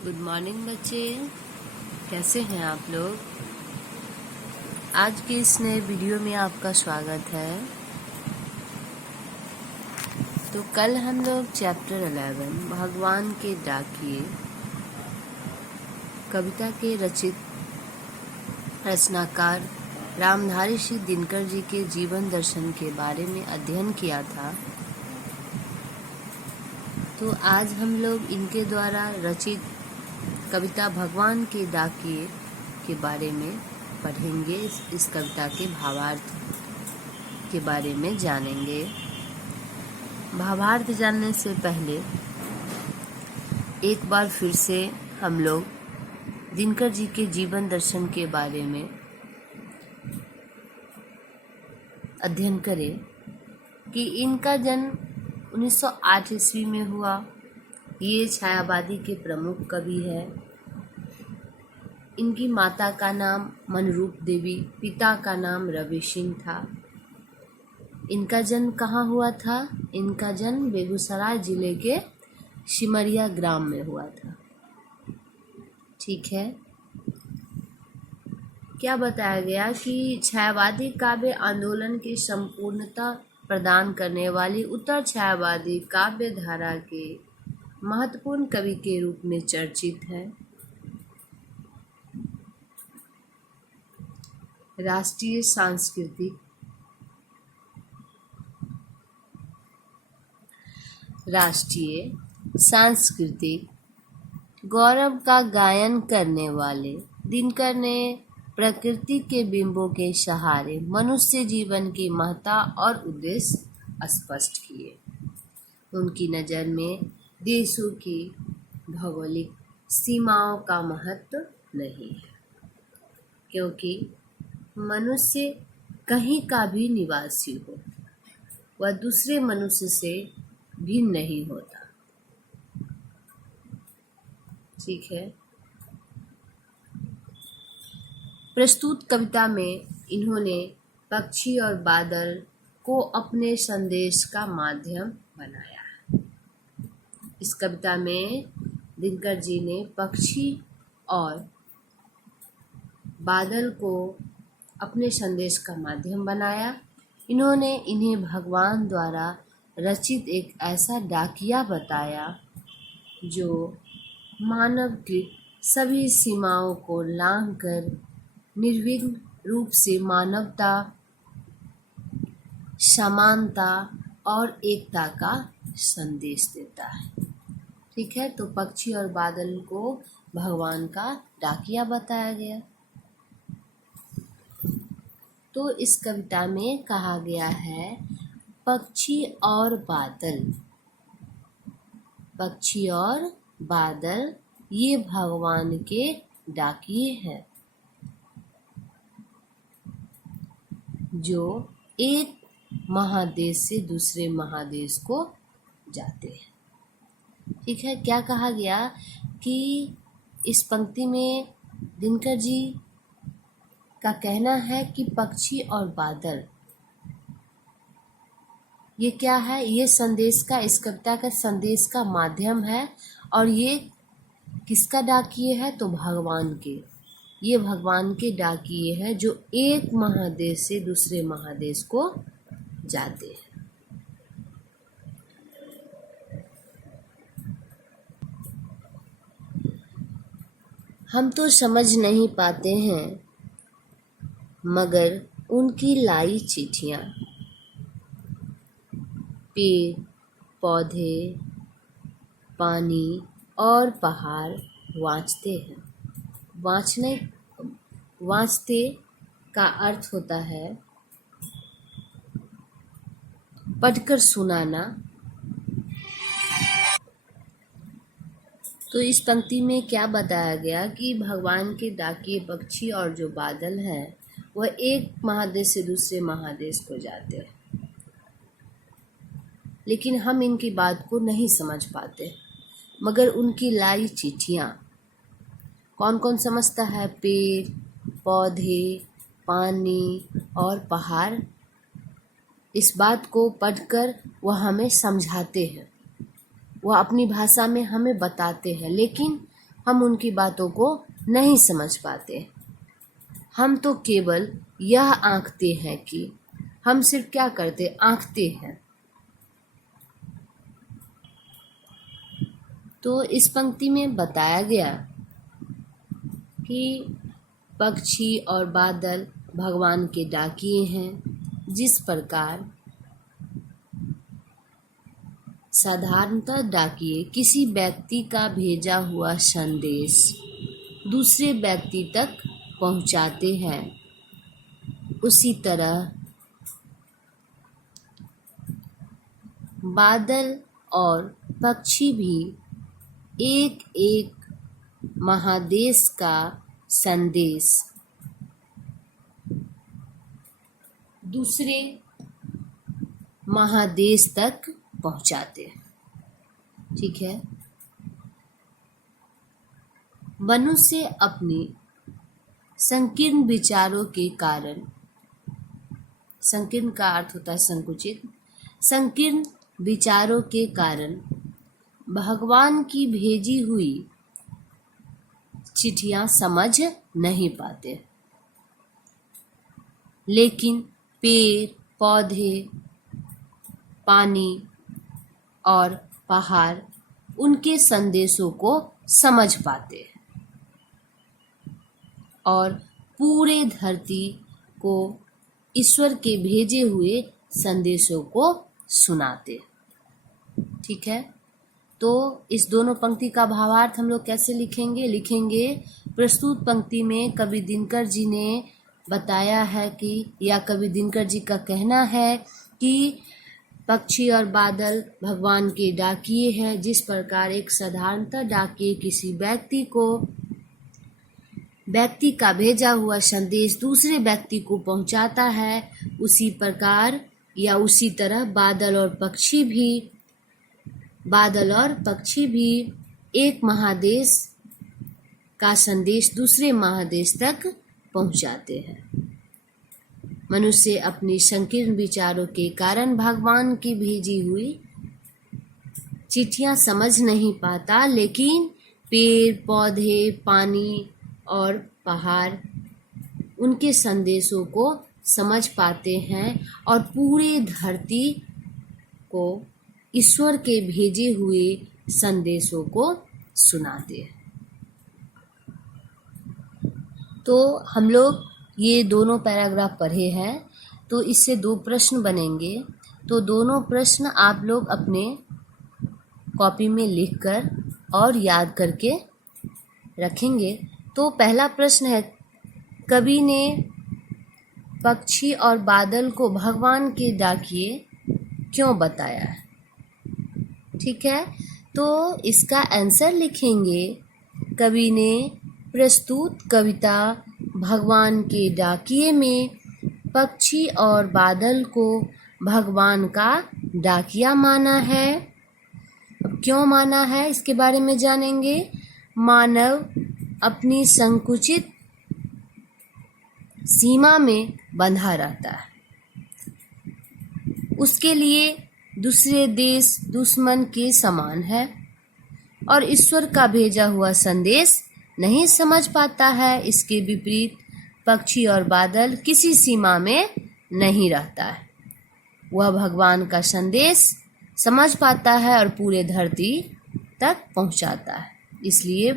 Good morning बच्चे, कैसे हैं आप लोग। आज के इस नए वीडियो में आपका स्वागत है। तो कल हम लोग चैप्टर 11 भगवान के डाकिए कविता के रचनाकार रामधारी श्री दिनकर जी के जीवन दर्शन के बारे में अध्ययन किया था। तो आज हम लोग इनके द्वारा रचित कविता भगवान के डाकिए के बारे में पढ़ेंगे। इस कविता के भावार्थ के बारे में जानेंगे। भावार्थ जानने से पहले एक बार फिर से हम लोग दिनकर जी के जीवन दर्शन के बारे में अध्ययन करें कि इनका जन्म 1908 ईस्वी में हुआ। ये छायावादी के प्रमुख कवि है। इनकी माता का नाम मनरूप देवी, पिता का नाम रवि सिंह था। इनका जन्म कहाँ हुआ था? इनका जन्म बेगूसराय जिले के सिमरिया ग्राम में हुआ था। ठीक है। क्या बताया गया कि छायावादी काव्य आंदोलन की संपूर्णता प्रदान करने वाली उत्तर छायावादी काव्य धारा के महत्वपूर्ण कवि के रूप में चर्चित है। राष्ट्रीय सांस्कृतिक गौरव का गायन करने वाले दिनकर ने प्रकृति के बिंबों के सहारे मनुष्य जीवन की महत्ता और उद्देश्य स्पष्ट किए। उनकी नज़र में देशों की भौगोलिक सीमाओं का महत्व नहीं है, क्योंकि मनुष्य कहीं का भी निवासी हो, वह दूसरे मनुष्य से भिन्न नहीं होता। ठीक है। प्रस्तुत कविता में इन्होंने पक्षी और बादल को अपने संदेश का माध्यम बनाया। इस कविता में दिनकर जी ने पक्षी और बादल को अपने संदेश का माध्यम बनाया। इन्होंने इन्हें भगवान द्वारा रचित एक ऐसा डाकिया बताया जो मानव की सभी सीमाओं को लांघकर निर्विघ्न रूप से मानवता, समानता और एकता का संदेश देता है। ठीक है। तो पक्षी और बादल को भगवान का डाकिया बताया गया। तो इस कविता में कहा गया है पक्षी और बादल ये भगवान के डाकिए हैं जो एक महादेश से दूसरे महादेश को जाते हैं। ठीक है। क्या कहा गया कि इस पंक्ति में दिनकर जी का कहना है कि पक्षी और बादल ये क्या है? ये संदेश का, इस कविता का संदेश का माध्यम है। और ये किसका डाकिए है? तो भगवान के। ये भगवान के डाकिए हैं जो एक महादेश से दूसरे महादेश को जाते हैं। हम तो समझ नहीं पाते हैं, मगर उनकी लाई चिट्ठियाँ पेड़, पौधे, पानी और पहाड़ वाँचते हैं। वाँचते का अर्थ होता है पढ़कर सुनाना। तो इस पंक्ति में क्या बताया गया कि भगवान के डाकिए पक्षी और जो बादल हैं वह एक महादेश से दूसरे महादेश को जाते हैं, लेकिन हम इनकी बात को नहीं समझ पाते। मगर उनकी लाई चिट्ठियाँ कौन कौन समझता है? पेड़, पौधे, पानी और पहाड़। इस बात को पढ़कर वह हमें समझाते हैं, वह अपनी भाषा में हमें बताते हैं, लेकिन हम उनकी बातों को नहीं समझ पाते। हम तो केवल यह आंकते हैं कि हम सिर्फ क्या करते, आंकते हैं। तो इस पंक्ति में बताया गया कि पक्षी और बादल भगवान के डाकिए हैं। जिस प्रकार साधारणतः डाकिए किसी व्यक्ति का भेजा हुआ संदेश दूसरे व्यक्ति तक पहुंचाते हैं, उसी तरह बादल और पक्षी भी एक एक महादेश का संदेश दूसरे महादेश तक पहुंचाते हैं। ठीक है। मनुष्य अपने संकीर्ण विचारों के कारण, संकीर्ण का अर्थ होता है संकुचित, संकीर्ण विचारों के कारण भगवान की भेजी हुई चिट्ठियां समझ नहीं पाते। लेकिन पेड़ पौधे, पानी और पहाड़ उनके संदेशों को समझ पाते हैं और पूरे धरती को ईश्वर के भेजे हुए संदेशों को सुनाते। ठीक है। तो इस दोनों पंक्ति का भावार्थ हम लोग कैसे लिखेंगे? प्रस्तुत पंक्ति में कवि दिनकर जी ने बताया है कि, या कवि दिनकर जी का कहना है कि पक्षी और बादल भगवान के डाकिए हैं। जिस प्रकार एक साधारणतः डाकिए किसी व्यक्ति का भेजा हुआ संदेश दूसरे व्यक्ति को पहुंचाता है, उसी प्रकार या उसी तरह बादल और पक्षी भी एक महादेश का संदेश दूसरे महादेश तक पहुंचाते हैं। मनुष्य अपनी संकीर्ण विचारों के कारण भगवान की भेजी हुई चिट्ठियां समझ नहीं पाता, लेकिन पेड़ पौधे, पानी और पहाड़ उनके संदेशों को समझ पाते हैं और पूरे धरती को ईश्वर के भेजे हुए संदेशों को सुनाते हैं। तो हम लोग ये दोनों पैराग्राफ पढ़े हैं, तो इससे दो प्रश्न बनेंगे। तो दोनों प्रश्न आप लोग अपने कॉपी में लिखकर और याद करके रखेंगे। तो पहला प्रश्न है, कवि ने पक्षी और बादल को भगवान के डाकिए क्यों बताया है? ठीक है। तो इसका आंसर लिखेंगे, कवि ने प्रस्तुत कविता भगवान के डाकिए में पक्षी और बादल को भगवान का डाकिया माना है। अब क्यों माना है इसके बारे में जानेंगे। मानव अपनी संकुचित सीमा में बंधा रहता है, उसके लिए दूसरे देश दुश्मन के समान है और ईश्वर का भेजा हुआ संदेश नहीं समझ पाता है। इसके विपरीत पक्षी और बादल किसी सीमा में नहीं रहता है, वह भगवान का संदेश समझ पाता है और पूरे धरती तक पहुंचाता है। इसलिए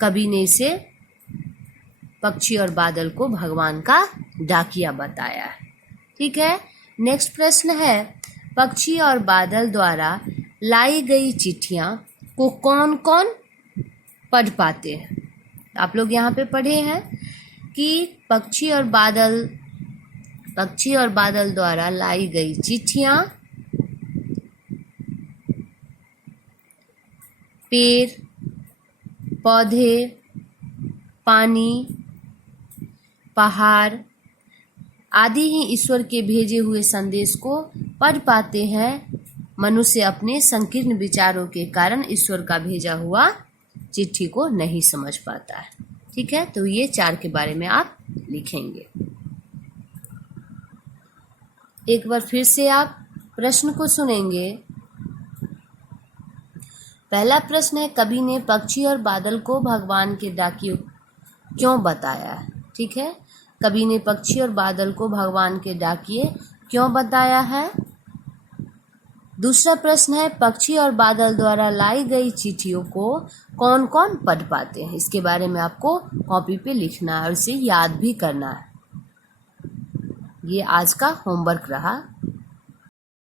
कवि ने इसे पक्षी और बादल को भगवान का डाकिया बताया है। ठीक है। नेक्स्ट प्रश्न है, पक्षी और बादल द्वारा लाई गई चिट्ठियां को कौन कौन पढ़ पाते हैं? आप लोग यहाँ पे पढ़े हैं कि पक्षी और बादल द्वारा लाई गई चिट्ठियां पेड़ पौधे, पानी, पहाड़ आदि ही ईश्वर के भेजे हुए संदेश को पढ़ पाते हैं। मनुष्य अपने संकीर्ण विचारों के कारण ईश्वर का भेजा हुआ चिट्ठी को नहीं समझ पाता है। ठीक है। तो ये 4 के बारे में आप लिखेंगे। एक बार फिर से आप प्रश्न को सुनेंगे। पहला प्रश्न है, कवि ने पक्षी और बादल को भगवान के डाकियों क्यों बताया? ठीक है, कवि ने पक्षी और बादल को भगवान के डाकिए क्यों बताया है? दूसरा प्रश्न है, पक्षी और बादल द्वारा लाई गई चिट्ठियों को कौन कौन पढ़ पाते हैं? इसके बारे में आपको कॉपी पे लिखना है और इसे याद भी करना है। ये आज का होमवर्क रहा।